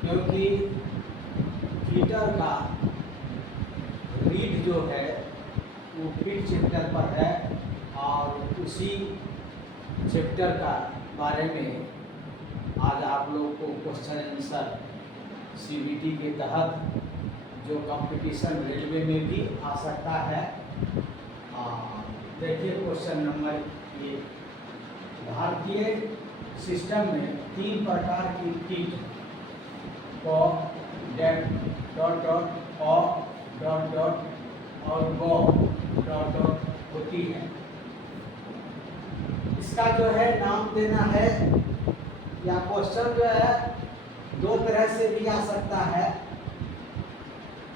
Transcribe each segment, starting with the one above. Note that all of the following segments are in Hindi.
क्योंकि फीटर का रीड जो है वो फीट चैप्टर पर है और उसी चैप्टर का बारे में आज आप लोग को क्वेश्चन आंसर सीबीटी के तहत जो कंपटीशन रेलवे में भी आ सकता है। देखिए क्वेश्चन नंबर 1, भारतीय सिस्टम में 3 प्रकार की फीट क, डेट डॉट डॉट अ डॉट डॉट और गो डॉट डॉट होती है। इसका जो है नाम देना है, या क्वेश्चन जो है 2 तरह से भी आ सकता है।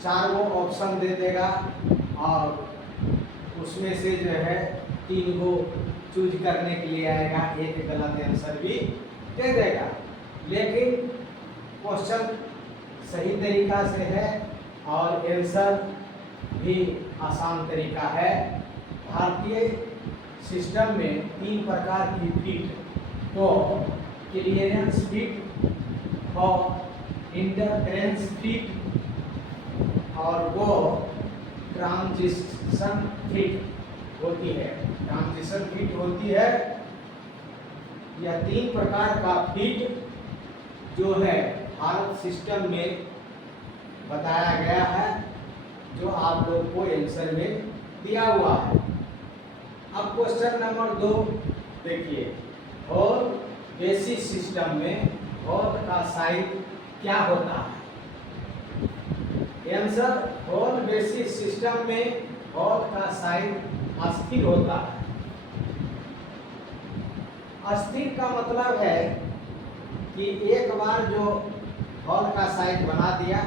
4 गो ऑप्शन दे देगा और उसमें से जो है 3 गो चूज करने के लिए आएगा, एक गलत आंसर भी दे देगा। लेकिन क्वेश्चन सही तरीका से है और आंसर भी आसान तरीका है। भारतीय सिस्टम में 3 प्रकार की फीट को क्लियरेंस फीट और इंटरफेरेंस फीट और वो ट्रांजिशन फीट होती है। ट्रांजिशन फीट होती है। यह 3 प्रकार का फीट जो है भारत सिस्टम में बताया गया है, जो आप लोग को आंसर में दिया हुआ है। अब क्वेश्चन नंबर 2 देखिए, होल बेसिस सिस्टम में होल का साइज क्या होता है? आंसर, होल बेसिस सिस्टम में होल का साइज अस्थिर होता है। अस्थिर का मतलब है कि एक बार जो होल का साइज बना दिया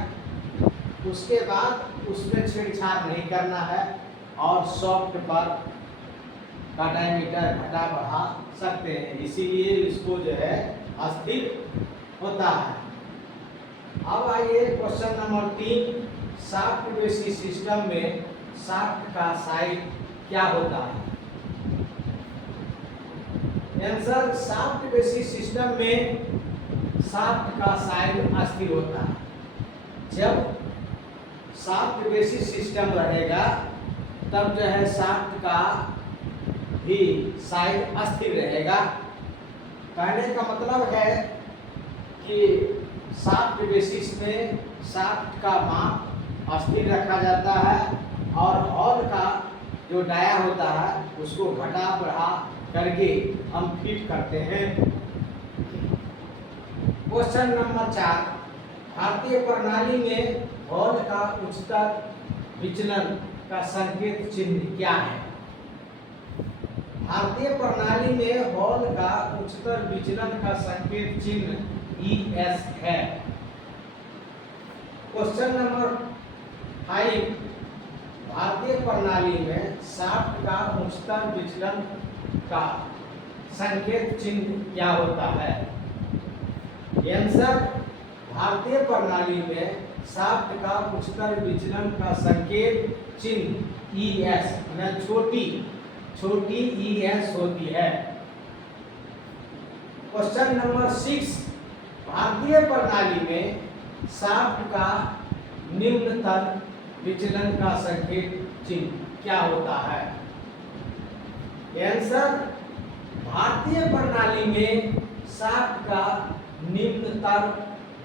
उसके बाद उसमें छेड़छाड़ नहीं करना है और सॉफ्ट पर का डायमीटर घटा बढ़ा सकते हैं, इसीलिए इसको जो है अस्थिर होता है। अब आइए question number 3, shaft basis system में शाफ्ट का साइज क्या होता है? आंसर, शाफ्ट बेसिस सिस्टम में शाफ्ट का साइज अस्थिर होता है। जब शाफ्ट बेसिस सिस्टम रहेगा तब जो है शाफ्ट का भी साइज अस्थिर रहेगा। कहने का मतलब है कि शाफ्ट बेसिस में शाफ्ट का माप अस्थिर रखा जाता है और हॉल का जो डाया होता है उसको घटा बढ़ा करके हम फिट करते हैं। क्वेश्चन नंबर 4, भारतीय प्रणाली में हॉल का उच्चतर विचलन का संकेत चिन्ह क्या है? भारतीय प्रणाली में हॉल का उच्चतर विचलन का संकेत चिन्ह ES है। क्वेश्चन नंबर 5, भारतीय प्रणाली में शाफ्ट का उच्चतर विचलन का संकेत चिन्ह क्या होता है? आंसर, भारतीय प्रणाली में शाफ्ट का उच्चतर विचलन का संकेत चिन्ह ES में छोटी ES होती है। क्वेश्चन नंबर 6, भारतीय प्रणाली में शाफ्ट का निम्नतर विचलन का संकेत चिन्ह क्या होता है? आंसर, भारतीय प्रणाली में शाफ्ट का निम्नतर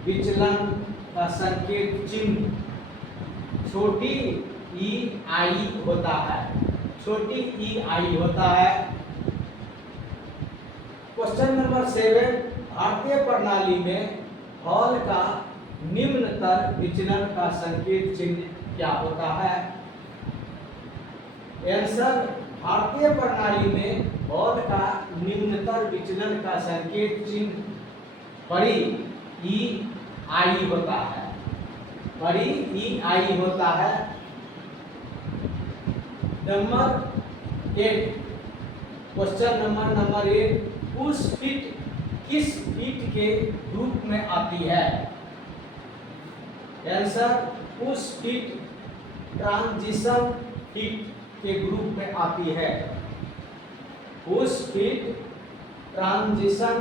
विचलन का संकेत चिन्ह छोटी EI होता है। छोटी EI होता है। क्वेश्चन नंबर 7, भारतीय प्रणाली में हॉल का निम्नतर विचलन का संकेत चिन्ह क्या होता है? आंसर, भारतीय प्रणाली में हॉल का निम्नतर विचलन का संकेत चिन्ह बड़ी EI होता है। बड़ी EI होता है। नंबर 8, क्वेश्चन नंबर 8, उस फीट किस फीट के रूप में आती है? आंसर, उस फीट ट्रांजिशन फीट के ग्रुप में आती है। उस फीट ट्रांजिशन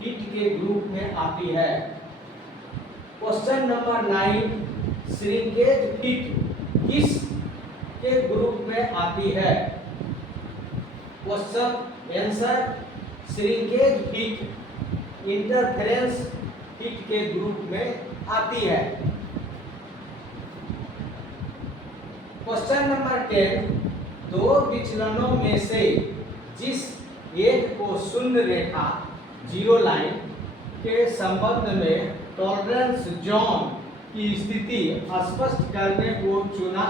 फीट के ग्रुप में आती है। क्वेश्चन नंबर 9, श्रिंकेज फिट किस के ग्रुप में आती है? Question answer, shrinkage fit interference fit के ग्रुप में आती है। क्वेश्चन नंबर 10, दो विचलनों में से जिस एक को शून्य रेखा जीरो लाइन के संबंध में टॉलरेंस जोन की स्थिति स्पष्ट करने को चुना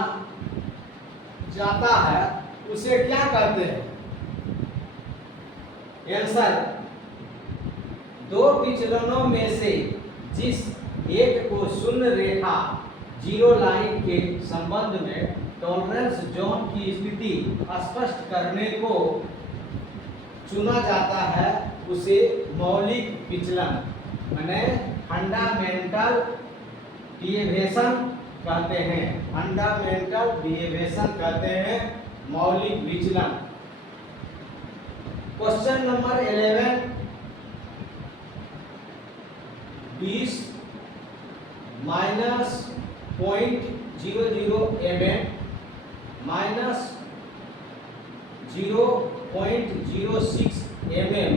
जाता है उसे क्या कहते हैं? आंसर, दो विचलनों में से जिस एक को शून्य रेखा जीरो लाइन के संबंध में टॉलरेंस जोन की स्थिति स्पष्ट करने को चुना जाता है उसे मौलिक विचलन माने फंडामेंटल डिविएशन कहते हैं। फंडामेंटल डिविएशन कहते हैं मौलिक विचलन। Question number 11, 20 minus 0.00 mm minus 0.06 mm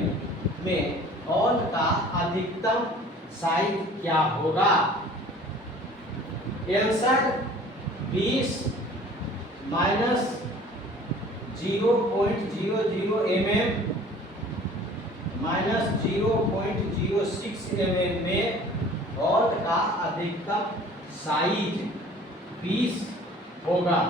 में हॉल का अधिकतम साइज क्या होगा? Answer, 20 minus 0.00 mm minus 0.06 mm में हॉल का अधिकतम साइज 20 होगा।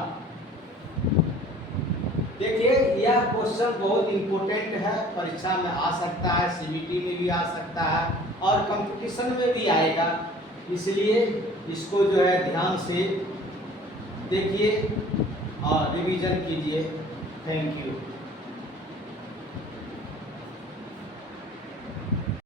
देखिए, यह क्वेश्चन बहुत इंपॉर्टेंट है, परीक्षा में आ सकता है, सीबीटी में भी आ सकता है और कंपटीशन में भी आएगा, इसलिए इसको जो है ध्यान से देखिए और रिवीजन कीजिए। Thank you.